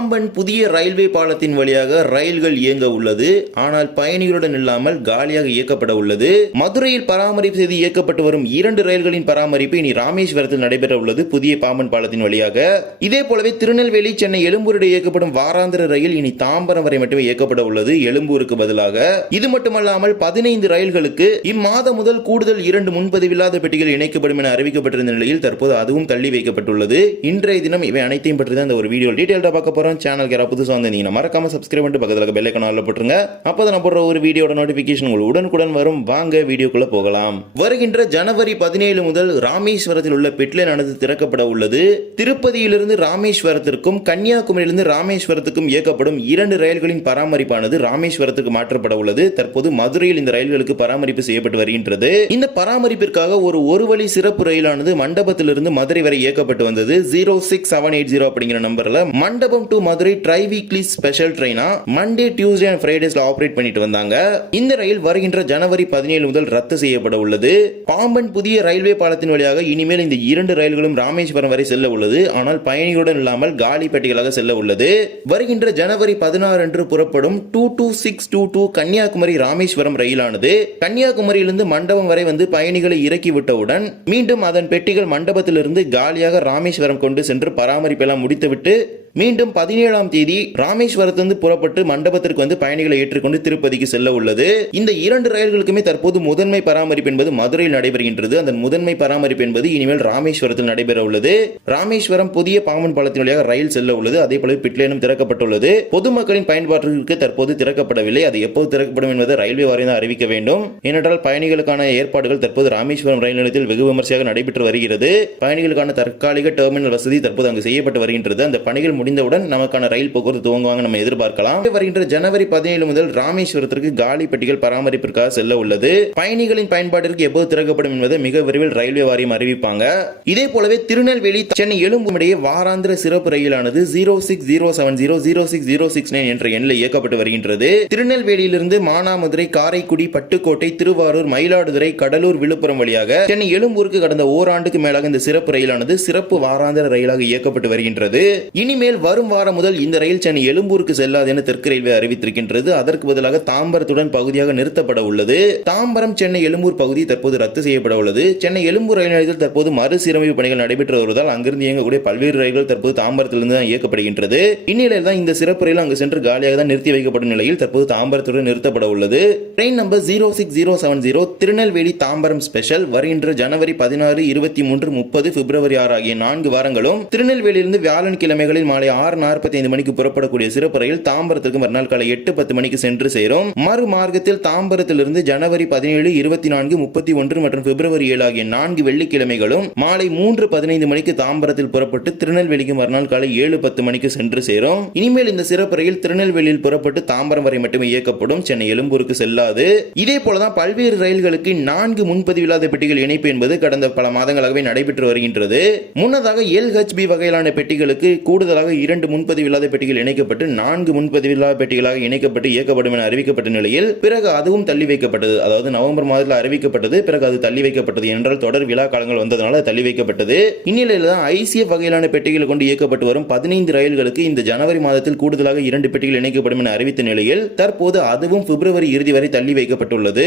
பாம்பன் புதிய ரயில்வே பாலத்தின் வழியாக ரயில்கள் இயங்க உள்ளது. ஆனால் பயணிகளுடன் இல்லாமல் காலியாக இயக்கப்பட உள்ளது. மதுரையில் பராமரிப்பு செய்து இயக்கப்பட்டு வரும் இரண்டு ரயில்களின் பராமரிப்பு இனி ராமேஸ்வரத்தில் நடைபெற உள்ளது புதிய பாம்பன் பாலத்தின் வழியாக. இதே போலவே திருநெல்வேலி சென்னை எழும்பூரிடையே இயக்கப்படும் வாராந்திர ரயில் இனி தாம்பரம் வரை மட்டுமே இயக்கப்பட உள்ளது எழும்பூருக்கு பதிலாக. இது மட்டுமல்லாமல் பதினைந்து ரயில்களுக்கு இம்மாதம் முதல் கூடுதல் இரண்டு முன்பதிவில்லாத பெட்டிகள் இணைக்கப்படும் என அறிவிக்கப்பட்டிருந்த நிலையில் தற்போது அதுவும் தள்ளி வைக்கப்பட்டுள்ளது. இன்றைய தினம் இவை அனைத்தையும் பற்றி தான் இந்த ஒரு வீடியோ டீடைல் பார்க்க போறோம். சேனலுக்கு யாராவது புதுசாக வந்திருந்தீங்கன்னா மறக்காம சப்ஸ்கிரைப் பண்ணிட்டு பக்கத்தில் பெல் ஐக்கான போட்டுருங்க. அப்போ நான் போடுற ஒரு வீடியோட நோட்டிபிகேஷன் உங்களுக்கு உடனுக்குடன் வரும். வாங்க வீடியோக்குள்ளே போகலாம். வருகின்ற ஜனவரி பதினேழு முதல் ராமேஸ்வரத்தில் உள்ள பெட்லே நடந்து திறக்கப்பட உள்ளது. திருப்பதியிலிருந்து ராமேஸ்வரத்திற்கும் கன்னியாகுமரியிலிருந்து ராமேஸ்வரத்துக்கும் இயக்கப்படும் இரண்டு ரயில்களின் பராமரிப்பானது ராமேஸ்வரத்துக்கு மாற்றப்பட உள்ளது. தற்போது மதுரையில் இந்த ரயில்களுக்கு பராமரிப்பு செய்யப்பட்டு வருகின்றது. இந்த பராமரிப்பிற்காக ஒரு ஒரு வழி சிறப்பு ரயிலானது மண்டபத்திலிருந்து மதுரை வரை இயக்கப்பட்டு வந்தது. Zero six seven eight zero அப்படிங்கிற நம்பர்ல Mandapam to Madurai tri weekly special ட்ரெயினா Monday Tuesday and ஃப்ரைடேஸ்ல ஆப்ரேட் பண்ணிட்டு வந்தாங்க. இந்த ரயில் வருகின்ற ஜனவரி பதினேழு முதல் ரத்து செய்யப்பட உள்ளது. பாம்பன் புதிய ரயில்வே பாலத்தின் வழியாக இனிமேல் இந்த இரண்டு ரயில்களும் ராமேஸ்வரம் வரை செல்ல உள்ளது. ஆனால் பயணிகளுடன் இல்லாமல் காலி பெட்டிகளாக செல்ல உள்ளது. வருகின்ற ஜனவரி பதினாறு அன்று புறப்படும் two two six two two Kanniyakumari Rameswaram ரயிலானது கன்னியாகுமரியிலிருந்து மண்டபம் வரை வந்து பயணிகளை இறக்கி விட்டவுடன் மீண்டும் அதன் பெட்டிகள் மண்டபத்திலிருந்து காலியாக ராமேஸ்வரம் கொண்டு சென்று பராமரிப்பெல்லாம் முடித்துவிட்டு மீண்டும் பதினேழாம் தேதி ராமேஸ்வரத்திலிருந்து புறப்பட்டு மண்டபத்திற்கு வந்து பயணிகளை ஏற்றுக்கொண்டு திருப்பதிக்கு செல்ல உள்ளது. இந்த இரண்டு ரயில்களுக்குமே தற்போது முதன்மை பராமரிப்பு என்பது மதுரையில் நடைபெறுகின்றது. அந்த முதன்மை பராமரிப்பு என்பது இனிமேல் ராமேஸ்வரத்தில் நடைபெற உள்ளது. ராமேஸ்வரம் புதிய பாம்பன் பாலத்தின் வழியாக ரயில் செல்ல உள்ளது. அதே போல பிட்லேனும் திறக்கப்பட்டுள்ளது. பொதுமக்களின் பயன்பாட்டிற்கு தற்போது திறக்கப்படவில்லை. அது எப்போது திறக்கப்படும் என்பதை ரயில்வே வாரியம் அறிவிக்க வேண்டும். ஏனென்றால் பயணிகளுக்கான ஏற்பாடுகள் தற்போது ராமேஸ்வரம் ரயில் நிலையத்தில் வெகு விமர்சையாக நடைபெற்று வருகிறது. பயணிகளுக்கான தற்காலிக டெர்மினல் வசதி தற்போது அங்கு செய்யப்பட்டு வருகின்றது. அந்த பணிகள் முடிந்தவுடன் நமக்கான ரயில் போக்குவரத்து துவங்குவாங்க நம்ம எதிர்பார்க்கலாம். வருகின்ற ஜனவரி பதினேழு முதல் ராமேஸ்வரத்திற்கு காலி பெட்டிகள் பராமரிப்பிற்காக செல்ல உள்ளது. பயணிகளின் பயன்பாட்டிற்கு எப்போது திறக்கப்படும் என்பதை மிக விரைவில் ரயில்வே வாரியம் அறிவிப்பாங்க. இதே போலவே திருநெல்வேலி சென்னை எழும்பூர் இடையே வாராந்திர சிறப்பு ரயிலானது zero six zero seven zero zero six zero six nine என்ற எண்ணில் இயக்கப்பட்டு வருகின்றது. திருநெல்வேலியிலிருந்து மானாமதுரை காரைக்குடி பட்டுக்கோட்டை திருவாரூர் மயிலாடுதுறை கடலூர் விழுப்புரம் வழியாக சென்னை எழும்பூருக்கு கடந்த ஓராண்டுக்கு மேலாக இந்த சிறப்பு ரயிலானது சிறப்பு வாராந்திர ரயிலாக இயக்கப்பட்டு வருகின்றது. இனிமேல் வரும் வாரம் முதல் இந்த ரயில் சென்னை எழும்பூருக்கு செல்லாது என தெற்கு ரயில்வே அறிவித்திருக்கின்றது. அதற்கு பதிலாக தாம்பரத்துடன் பகுதியாக நிறுத்தப்பட உள்ளது. தாம்பரம் சென்னை எழும்பூர் பகுதி தற்போது ரத்து செய்யப்பட உள்ளது. சென்னை எழும்பூர் ரயில் நிலையத்தில் தற்போது மறுசீரமைப்பு பணிகள் நடைபெற்று வருவதால் அங்கிருந்து இயங்கக்கூடிய பல்வேறு ரயில்கள் தற்போது தாம்பரத்திலிருந்து தான் இயக்கப்படுகின்றது. இந்நிலையில் தான் இந்த சிறப்பு ரயில் அங்கு சென்று காலியாக தான் நிறுத்தி வைக்கப்படும் நிலையில் தற்போது தாம்பரத்துடன் நிறுத்தப்பட உள்ளது. Train number zero six zero seven zero Tirunelveli Tambaram special வருகின்ற ஜனவரி பதினாறு இருபத்தி மூன்று முப்பது பிப்ரவரி ஆறு ஆகிய நான்கு வாரங்களும் திருநெல்வேலியிலிருந்து வியாழன் கிழமைகளில் மாலை ஆறு நாற்பத்தி ஐந்து மணிக்கு புறப்படக்கூடிய சிறப்பு ரயில் தாம்பரத்துக்கு மறுநாள் காலை எட்டு பத்து மணிக்கு சென்று சேரும். மறு மார்க்கத்தில் தாம்பரத்திலிருந்து ஜனவரி பதினேழு இருபத்தி நான்கு முப்பத்தி ஒன்று மற்றும் பிப்ரவரி ஏழு ஆகிய நான்கு வெள்ளிக்கிழமைகளும் மாலை மூன்று பதினைந்து மணிக்கு தாம்பரத்தில் புறப்பட்டு திருநெல்வேலிக்கு மறுநாள் காலை ஏழு பத்து மணிக்கு சென்று சேரும். இனிமேல் இந்த சிறப்பு ரயில் திருநெல்வேலியில் புறப்பட்டு தாம்பரம் வரை மட்டுமே இயக்கப்படும். சென்னை எழும்பூருக்கு செல்லாது. இதே போலதான் பல்வேறு ரயில்களுக்கு நான்கு முன்பதிவில்லாத பெட்டிகள் இணைப்பு என்பது கடந்த பல மாதங்களாகவே நடைபெற்று வருகின்றது. முன்னதாக எல்ஹெச்பி வகையிலான பெட்டிகளுக்கு கூடுதலாக இரண்டு முன்பதிவில்லாத பெட்டிகள் இணைக்கப்பட்டு நான்கு முன்பதிவில்லாத பெட்டிகளாக இணைக்கப்பட்டு இயக்கப்படும் என அறிவிக்கப்பட்ட நிலையில் பிறகு அதுவும் தள்ளி வைக்கப்பட்டது. அதாவது நவம்பர் மாதத்தில் அறிவிக்கப்பட்டது பிறகு அது தள்ளி வைக்கப்பட்டது என்றால் தொடர் விழா காலங்கள் வந்ததனால தள்ளி வைக்கப்பட்டது. இந்நிலையில் தான் ஐசிஎஃப் வகையிலான பெட்டிகள் கொண்டு இயக்கப்பட்டு வரும் பதினைந்து ரயில்களுக்கு இந்த ஜனவரி மாதத்தில் கூடுதலாக இரண்டு பெட்டிகள் இணைக்கப்படும் என அறிவித்த நிலையில் தற்போது அதுவும் பிப்ரவரி இறுதி வரை தள்ளி வைக்கப்பட்டுள்ளது.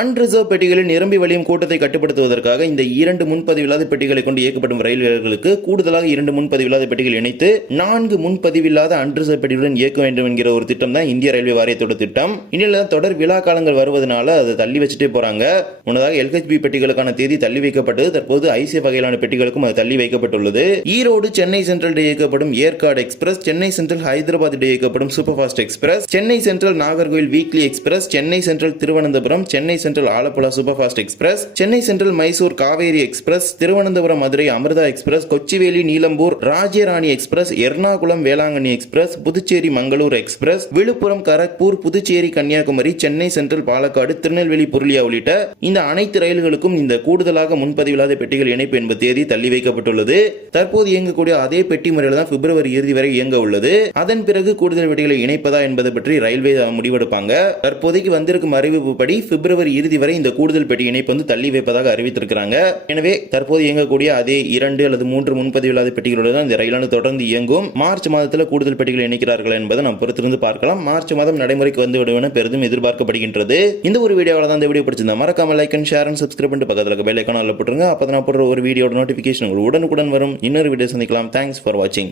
அன்ரிசர்வ் பெட்டிகளில் நிரம்பி வழியும் கூட்டத்தை கட்டுப்படுத்துவதற்காக இந்த இரண்டு முன்பதிவில்லாத பெட்டிகளை கொண்டு இயக்கப்படும் ரயில்களுக்கு கூடுதலாக இரண்டு முன்பதிவில்லாத பெட்டிகள் இணைத்து நான்கு முன்பதிவில்லாத அன்ரிசர்வ் பெட்டிகளுடன் இயக்க வேண்டும் என்கிற ஒரு திட்டம் தான் இந்திய ரயில்வே வாரியத்தோட திட்டம். இந்நிலையில் தான் தொடர் விழா காலங்கள் வருவதனால அதை தள்ளி வச்சுட்டே போறாங்க. முன்னதாக எல்ஹெச்பி பெட்டிகளுக்கான தேதி தள்ளி வைக்கப்பட்டது. தற்போது ஐசிய வகையிலான பெட்டிகளுக்கும் அது தள்ளி வைக்கப்பட்டுள்ளது. ஈரோடு சென்னை சென்ட்ரல் டே இயக்கப்படும் Yercaud express Chennai central Hyderabad day இயக்கப்படும் super fast express Chennai central Nagercoil weekly express Chennai central Thiruvananthapuram Chennai central Alappuzha super fast express Chennai central Mysore Kaveri express Thiruvananthapuram Madurai Amritha express Kochuveli Nilambur Rajyarani express Ernakulam Velankanni express Puducherry Mangalore express Villupuram Kharagpur Puducherry Kanniyakumari Chennai central Palakkad Tirunelveli Purulia உள்ளிட்ட இந்த அனைத்து ரயில்களுக்கும் இந்த கூடுதலாக முன்பதிவில்லாத பெட்டிகள் இணைப்பு என்பது தேதி தள்ளி வைக்கப்பட்டுள்ளது. தற்போது இயங்கக்கூடிய அதே பெட்டி முறையில் தான் பிப்ரவரி இறுதி வரை இயங்க உள்ளது. அதன் பிறகு கூடுதல் பெட்டிகளை இணைப்பதா என்பது பற்றி ரயில்வே முடிவெடுப்பாங்க. தற்போதைக்கு வந்திருக்கும் அறிவிப்புப்படி பிப்ரவரி இறுதி வரை இந்த கூடுதல் பெட்டி இணைப்பு வந்து தள்ளி வைப்பதாக அறிவித்திருக்கிறாங்க. எனவே தற்போது இயங்கக்கூடிய அதே இரண்டு அல்லது மூன்று முன்பதிவில்லாத பெட்டிகளோடு தான் இந்த ரயிலானது தொடர்ந்து இயங்கும். வேண்டும் மார்ச் மாதத்தில் கூடுதல் பெட்டிகள் இணைக்கிறார்கள் என்பதை நாம் பொறுத்திருந்து பார்க்கலாம். மார்ச் மாதம் நடைமுறைக்கு வந்து விடுவன பெரிதும் எதிர்பார்க்கப்படுகின்றது. இந்த ஒரு வீடியோவில் தான் இந்த வீடியோ பிடிச்சிருந்தா மறக்காம like and share and subscribe பண்ணிட்டு பக்கத்தில் இருக்க பெல் ஐக்கான போட்டுருங்க அப்போ நான் போடுற ஒரு வீடியோட நோட்டிஃபிகேஷன் உங்களுக்கு உடனுக்குடன் வரும். இன்னொரு வீடியோ சந்திக்கலாம். தேங்க்ஸ் ஃபார் வாட்சிங்